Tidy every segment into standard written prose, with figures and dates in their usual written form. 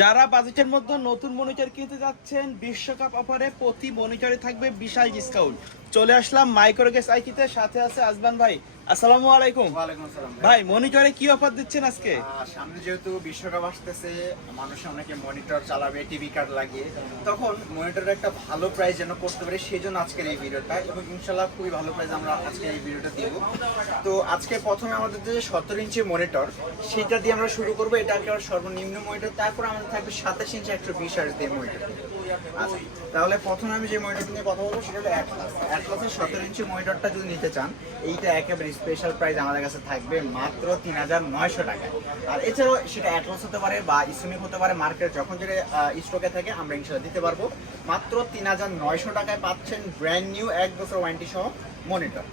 যারা বাজেটের মধ্যে নতুন মনিটর কিনতে যাচ্ছেন বিশ্বকাপ অফারে প্রতি মনিটরে থাকবে বিশাল ডিসকাউন্ট। চলে আসলাম মাইক্রোগেস আইকিতে, সাথে আছে আজমান ভাই। আসসালামু আলাইকুম। ওয়ালাইকুম আসসালাম ভাই, মনিটরে কি অফার দিচ্ছেন আজকে? সামনে যেহেতু বিশ্বকাপ আসতেছে, মানুষ অনেকে মনিটর চালাবে টিভি কার্ড লাগিয়ে, তখন মনিটরের একটা ভালো প্রাইস যেন করতে পারে, সেই জন্য আজকের এই ভিডিওটা, এবং ইনশাল্লাহ খুবই ভালো প্রাইস আমরা আজকে এই ভিডিওটা দিব। তো আজকে প্রথমে আমাদের যে 17 ইঞ্চি মনিটর, সেটা দিয়ে আমরা শুরু করবো। এটা একেবারে সর্বনিম্ন মনিটর। তারপর আমাদের থাকবে 27 ইঞ্চি 120 হার্জ দিয়ে মনিটর। আচ্ছা, তাহলে প্রথমে আমি যে মনিটর নিয়ে কথা বলবো সেটা হলো অ্যাটলাসের 17 ইঞ্চি মনিটরটা যদি নিতে চান, এইটা একেবারে স্পেশাল প্রাইস আমাদের কাছে থাকবে মাত্র 3900 টাকায়। আর এছাড়াও সেটা অ্যাটলাস হতে পারে বা ইসোনিক হতে পারে, মার্কেট যখন যেটা স্টকে থাকে আমরা ইনশাল্লাহ দিতে পারবো। মাত্র 3900 টাকায় পাচ্ছেন ব্র্যান্ড নিউ 1 বছর ওয়ারেন্টি সহ মনিটর।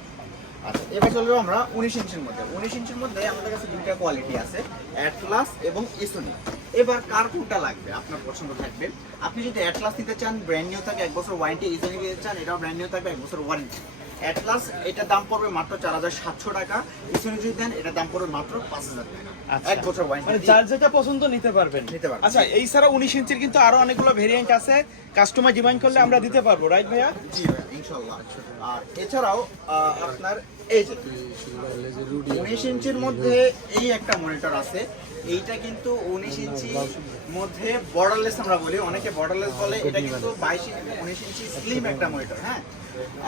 আচ্ছা, এবার চলবো আমরা 19 ইঞ্চির মধ্যে। 19 ইঞ্চির মধ্যে আমাদের কাছে দুইটা কোয়ালিটি আছে, অ্যাটলাস এবং ইসোনিক। এবার কার কোনটা লাগবে আপনার পছন্দ থাকবে। আপনি যদি অ্যাটলাস নিতে চান, ব্র্যান্ড নিউ থাকে 1 বছর ওয়ারেন্টি। ইসোনিক নিতে চান, এটাও ব্র্যান্ড নিউ থাকবে 1 বছর ওয়ারেন্টি। অ্যাটলাস এটার দাম পড়বে মাত্র 4700 টাকা। ইসোনিক যদি দেন, এটার দাম পড়বে মাত্র 5000 টাকা। 1 বছর ওয়ারেন্টি, মানে যার যেটা পছন্দ নিতে পারবেন। আচ্ছা, এই ছাড়া 19 ইঞ্চির কিন্তু আরো অনেকগুলো ভেরিয়েন্ট আছে, কাস্টমার ডিমান্ড করলে আমরা দিতে পারবো, রাইট ভাইয়া? জি ভাইয়া, ইনশাআল্লাহ। আর এছাড়াও আপনার এই যে 19 ইঞ্চির মধ্যে এই একটা মনিটর আছে। এইটা কিন্তু 19 ইঞ্চির মধ্যে বর্ডারলেস আমরা বলি, অনেকে বর্ডারলেস বলে। এটা কিন্তু 19 ইঞ্চি স্লিম একটা মনিটর। হ্যাঁ,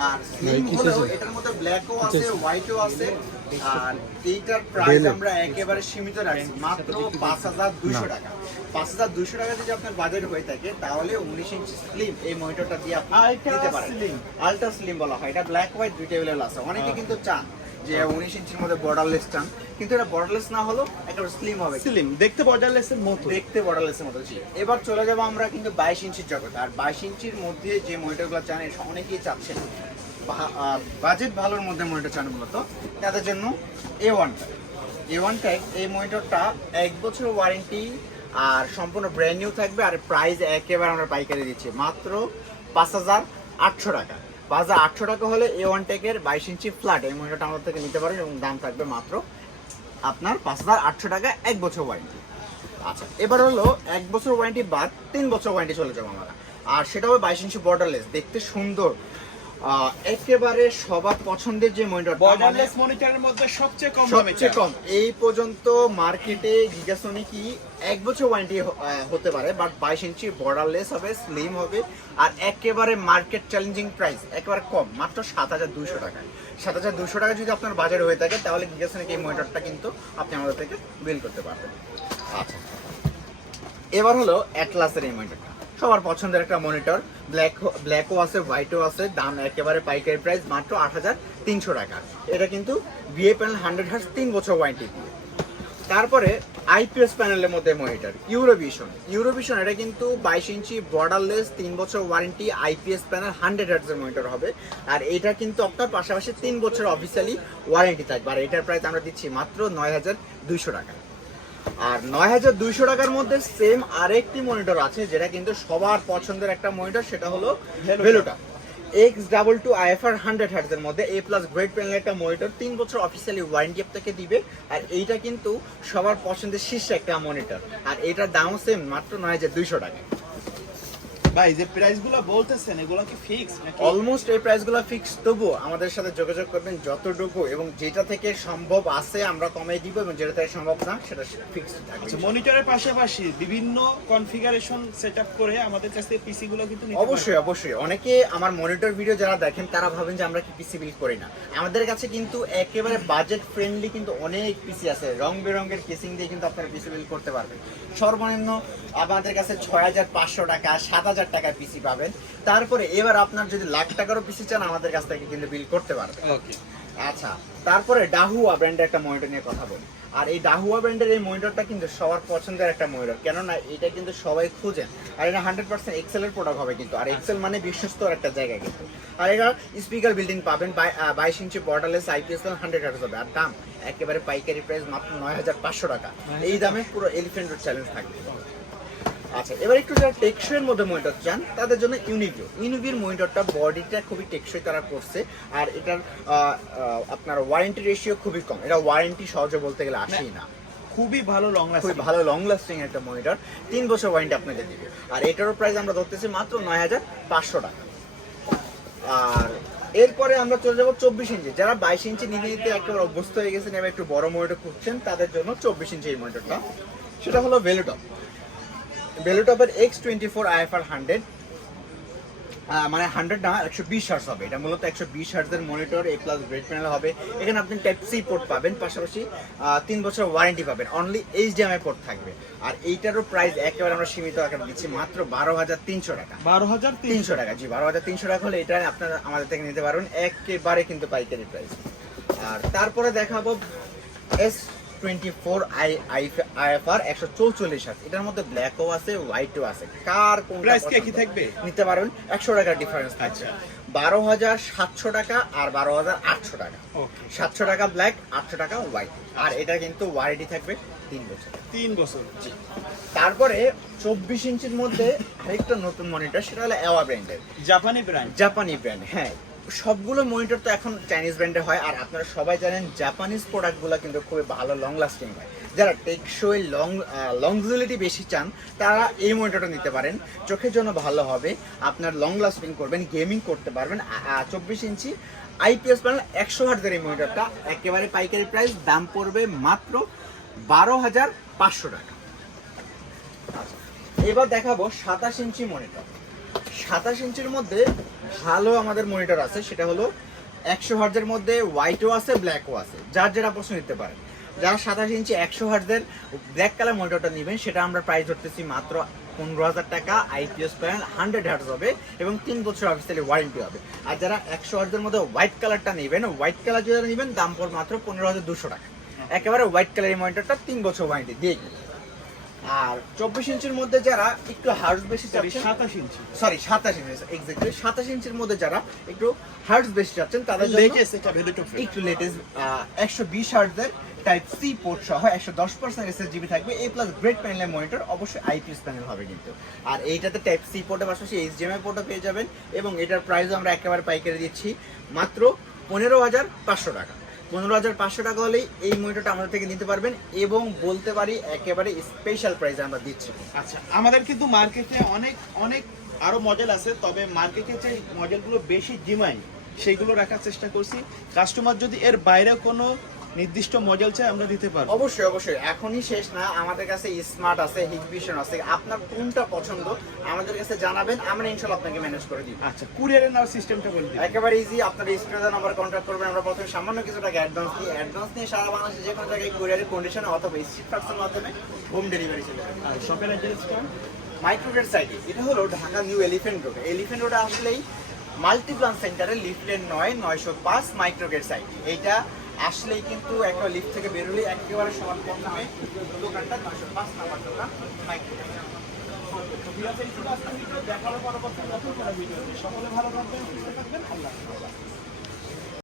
আর স্লিম হলেও এটার মধ্যে ব্ল্যাকও আছে, হোয়াইটও আছে। আর এইটার প্রাইস আমরা একেবারে সীমিত রাখছি মাত্র 5200 টাকা। 5200 টাকা যদি আপনার বাজেট হয়ে থাকে, তাহলে 19 ইঞ্চি স্লিম এই মনিটরটা দিয়ে আপনি নিতে পারেন। আলট্রা স্লিম বলা হয় এটা, ব্ল্যাক হোয়াইট দুইটা अवेलेबल আছে। অনেকে কিন্তু চান যে 19 ইঞ্চির মধ্যে বর্ডারলেস চান, কিন্তু এটা বর্ডারলেস না হলো একটা স্লিম হবে, স্লিম দেখতে বর্ডারলেসের মতো, দেখতে বর্ডারলেসের মতো। জি, এবার চলে যাবো আমরা কিন্তু 22 ইঞ্চির জগৎ। আর 22 ইঞ্চির মধ্যে যে মনিটরগুলো চান, অনেকেই চাচ্ছেন বাজেট ভালোর মধ্যে মনিটর চান মূলত, তাদের জন্য A1 ট্যাগ এই মনিটরটা 1 বছর ওয়ারেন্টি আর সম্পূর্ণ ব্র্যান্ড নিউ থাকবে। আর প্রাইস একেবারে আমরা পাইকারি দিচ্ছি মাত্র 5800 টাকা। 5800 টাকা হলে A1 ট্যাগের 22 ইঞ্চি ফ্ল্যাট এই মনিটরটা আমাদের থেকে নিতে পারেন, এবং দাম থাকবে মাত্র আপনার 5800 টাকা, 1 বছর ওয়ারেন্টি। আচ্ছা, এবার হলো 1 বছর ওয়ারেন্টি বাদ 3 বছর ওয়ারেন্টি চলে যাবো আমরা। আর সেটা হবে 22 ইঞ্চি বর্ডারলেস, দেখতে সুন্দর, একেবারে সবার পছন্দের যে মনিটর। বর্ডারলেস মনিটরের মধ্যে সবচেয়ে কম এই পর্যন্ত মার্কেটে গিগাসোনিকই 1 বছর ওয়ারেন্টি হতে পারে, বাট 22 ইঞ্চি বর্ডারলেস হবে, স্লিম হবে, আর একেবারে মার্কেট চ্যালেঞ্জিং প্রাইস, একেবারে কম, মাত্র 7200 টাকা। 7200 টাকা যদি আপনার বাজার হয়ে থাকে, তাহলে গিগাসোনিক এই মনিটরটা কিন্তু আপনি আমাদের থেকে বিল করতে পারবেন। আচ্ছা, এবার হলো অ্যাটলাসের এই মনিটরটা, সবার পছন্দের একটা মনিটর। ব্ল্যাকও আছে, হোয়াইটও আছে, দাম একেবারে পাইকারি প্রাইস মাত্র 8300 টাকা। এটা কিন্তু বিএ প্যানেল 100 হার্জ 3 বছর ওয়ারেন্টি দিয়ে। তারপরে আইপিএস প্যানেলের মধ্যে মনিটর ইউরোভিশন, এটা কিন্তু 22 ইঞ্চি বর্ডারলেস 3 বছর ওয়ারেন্টি আইপিএস প্যানেল 100 হার্জের মনিটর হবে। আর এটা কিন্তু আপনার পাশাপাশি 3 বছর অফিসিয়ালি ওয়ারেন্টি থাকবে। আর এটার প্রাইস আমরা দিচ্ছি মাত্র 9200 টাকা। আর 9200 টাকার মধ্যে সেম আরেকটি মনিটর আছে, যেটা কিন্তু সবার পছন্দের একটা মনিটর, সেটা হলো ভেলোটা X22 IFR 100 হার্টজের মধ্যে A+ গ্রেড প্যানেলের একটা মনিটর, 3 বছর অফিসিয়ালি ওয়ারেন্টি আপনাকে দিবে। আর এইটা কিন্তু সবার পছন্দের শীর্ষ একটা মনিটর, আর এটার দামও সেম মাত্র 9200 টাকা। ভাই, যে প্রাইসগুলো বলতেছেন এগুলো কি ফিক্স নাকি? অলমোস্ট এই প্রাইসগুলো ফিক্স, তবু আমাদের সাথে যোগাযোগ করবেন যতটুকু, এবং যেটা থেকে সম্ভব আছে আমরা কমিয়ে দিব, এবং যেটা থেকে সম্ভব না সেটা ফিক্সড থাকবে। আচ্ছা, মনিটরের পাশাপাশি বিভিন্ন কনফিগারেশন সেটআপ করে আমাদের কাছে পিসি গুলো কিন্তু নিতে অবশ্যই অবশ্যই। অনেকে আমার মনিটর ভিডিও যারা দেখেন, তারা ভাবেন যে আমরা কি পিসি বিল্ড করি না। আমাদের কাছে কিন্তু একেবারে বাজেট ফ্রেন্ডলি কিন্তু অনেক পিসি আছে, রং বেরঙের কেসিং দিয়ে কিন্তু আপনারা পিসি বিল্ড করতে পারবেন। সর্বনিম্ন আমাদের কাছে 6500 টাকা, 7000 টাকার পিসি পাবেন। তারপরে এবার আপনার যদি লাখ টাকারও পিসি চান, আমাদের কাছ থেকে কিন্তু বিল করতে পারবেন। ওকে, আচ্ছা, তারপরে ডাহুয়া ব্র্যান্ডের একটা মনিটর নিয়ে কথা বলি। আর এই ডাহুয়া ব্র্যান্ডের এই মনিটরটা কিন্তু সবার পছন্দের একটা মনিটর, কেননা এটা কিন্তু সবাই খুঁজেন। আর এটা 100% এক্সেল এর প্রোডাক্ট হবে কিন্তু, আর এক্সেল মানে বিশ্বস্ত একটা জায়গা কিন্তু। আর এটা স্পিকার বিল্ডিং পাবেন, 22 ইঞ্চি বর্ডারলেস আইপিএস 100 হার্টজ হবে। আর দাম একেবারে পাইকারি প্রাইস মাত্র 9500 টাকা। এই দামে পুরো এলিফ্যান্ট রোড চ্যালেঞ্জ থাকবে। আচ্ছা, এবার একটু যারা টেকসইয়ের মধ্যে মনিটর চান, তাদের জন্য ইউনিভির মনিটরটা বডিটা খুবই টেকসই তারা করছে। আর এটার আপনার ওয়ারেন্টি রেশিও খুবই কম, এটা ওয়ারেন্টি সহজে বলতে গেলে আসেই না। খুবই ভালো লং খুবই লাস্টিং। ভালো লং লাস্টিং একটা মনিটর, 3 বছর ওয়ারেন্টি আপনাকে দিবে। আর এটারও প্রাইস আমরা ধরতেছি মাত্র 9500 টাকা। আর এরপরে আমরা চলে যাবো 24 ইঞ্চি। যারা 22 ইঞ্চি নিতে নিতে একেবারে অভ্যস্ত হয়ে গেছেন এবং একটু বড় মনিটর খুঁজছেন তাদের জন্য 24 ইঞ্চি এই মনিটরটা, সেটা হলো ভেলুটপ। ভেলুটপের X24 IFR 100, মানে 100 না 120 হার্টজ হবে। এটা মূলত 120 হার্টজের মনিটর, A+ গ্রেড প্যানেল হবে। এখানে আপনি টাইপ সি পোর্ট পাবেন, পাশাপাশি 3 বছর ওয়ারেন্টি পাবেন। অনলি HDMI পোর্ট থাকবে। আর এইটারও প্রাইস একেবারে আমরা সীমিত আকারে দিচ্ছি মাত্র 12300 টাকা। 12300 টাকা, জি 12300 টাকা হলে এটা আপনারা আমাদের থেকে নিতে পারবেন একেবারে কিন্তু পাইকারি প্রাইস। আর তারপরে দেখাবো S24 IFR 144 হার্টজ। এটার মধ্যে ব্ল্যাকও আছে, হোয়াইটও আছে। কার কোনটা প্রাইস কি পছন্দ? একই থাকবে? নিতে পারবেন, 100 টাকার ডিফারেন্স থাকছে। 12700 টাকা আর 12800 টাকা। ওকে, 700 টাকা ব্ল্যাক, 800 টাকা হোয়াইট। আর এটা কিন্তু ওয়ারেন্টি থাকবে 3 বছর। 3 বছর। তারপরে 24 ইঞ্চির মধ্যে আরেকটা নতুন মনিটর, সেটা হলো এওয়া ব্র্যান্ডের, জাপানি ব্র্যান্ড। জাপানি ব্র্যান্ড। হ্যাঁ, সবগুলো মনিটর তো এখন চাইনিজ ব্র্যান্ডের হয়। আর আপনারা সবাই জানেন জাপানিজ প্রোডাক্টগুলো কিন্তু খুবই ভালো লং লাস্টিং হয়। যারা টেকসই লংজিভিটি বেশি চান তারা এই মনিটরটা নিতে পারেন। চোখের জন্য ভালো হবে, আপনার লং লাস্টিং করবেন, গেমিং করতে পারবেন। 24 ইঞ্চি IPS প্যানেল 100 হার্টজের এই মনিটরটা একেবারে পাইকারি প্রাইস, দাম পড়বে মাত্র 12500 টাকা। এবার দেখাবো 27 ইঞ্চি মনিটর। 27 ইঞ্চির মধ্যে ভালো আমাদের মনিটর আছে, সেটা হলো 100 হার্টজের মধ্যে হোয়াইটও আছে, ব্ল্যাকও আছে। যার যেটা পছন্দ নিতে পারেন। যারা 27 ইঞ্চি 100 হার্টজের ব্ল্যাক কালার মনিটরটা নেবেন, সেটা আমরা প্রাইস ধরতেছি মাত্র 15000 টাকা। IPS প্যানেল 100 হার্টজ হবে এবং 3 বছর অফিসিয়ালি ওয়ারেন্টি হবে। আর যারা 100 হার্টজের মধ্যে হোয়াইট কালারটা নেবেন, হোয়াইট কালার যারা নেবেন দাম পড়বে মাত্র 15200 টাকা। একেবারে হোয়াইট কালারের মনিটরটা 3 বছর ওয়ারেন্টি দিয়ে। আর 24 ইঞ্চির মধ্যে যারা একটু হার্টজ বেশি চাচ্ছেন, 27 ইঞ্চি, সরি 27 ইঞ্চি, এক্স্যাক্টলি 27 ইঞ্চির মধ্যে যারা একটু হার্টজ বেশি চাচ্ছেন তাদের জন্য লেটেস্ট এটা ভেলুটপ। একটু লেটেস্ট 120 হার্টজের টাইপ সি পোর্ট সহ 110% SSGB থাকবে। A+ গ্রেড প্যানেলের মনিটর, অবশ্যই IPS প্যানেল হবে কিন্তু। আর এইটাতে টাইপ সি পোর্টের পাশাপাশি HDMI পোর্টও পেয়ে যাবেন এবং এটার প্রাইসও আমরা একেবারে পাইকারি দিচ্ছি মাত্র 15500 টাকা। 15500 টাকা হলেই এই মনিটরটা আমাদের থেকে নিতে পারবেন এবং বলতে পারি একেবারে স্পেশাল প্রাইসে আমরা দিচ্ছি। আচ্ছা, আমাদের কিন্তু মার্কেটে অনেক অনেক আরো মডেল আছে, তবে মার্কেটে যে মডেলগুলো বেশি ডিমান্ড সেইগুলো রাখার চেষ্টা করছি। কাস্টমার যদি এর বাইরে কোনো নির্দিষ্ট মডেল চাই আমরা দিতে পারবো। অবশ্যই অবশ্যই, এখনই শেষ না, আমাদের কাছে স্মার্ট আছে, হিগভিশন আছে। আপনার কোনটা পছন্দ আমাদের কাছে জানাবেন, আমরা ইনশাআল্লাহ আপনাকে ম্যানেজ করে দিব। আচ্ছা, কুরিয়ারের নেওয়ার সিস্টেমটা বলে দিন। একেবারে ইজি, আপনার স্ক্রিনে নাম্বার কন্ট্যাক্ট করবেন। আমরা প্রথমে সামান্য কিছু টাকা অ্যাডভান্স নিয়ে সারা বাংলাদেশে যে কোনো জায়গায় কুরিয়ারের কন্ডিশনে অথবা স্ট্রিট পার্সের মাধ্যমে হোম ডেলিভারি চলে যাবে। আর শপের অ্যাড্রেসটা মাইক্রোগেট সাইটে, এটা হলো Dhaka new elephant road. Elephant রোডে আসলেই মাল্টিপ্লান সেন্টারে লিফটের 905 মাইক্রোগেট সাইট। এইটা আসলেই কিন্তু একটা লিফট থেকে বেরোলেই একেবারে সমান প্রথমে দোকানটা 905 নাম্বার দোকান মাইক্রোগেট। দেখার পরবর্তী নতুন কোনো ভিডিও। সকলে ভালো থাকবেন, সুস্থ থাকবেন, আল্লাহ হাফেজ।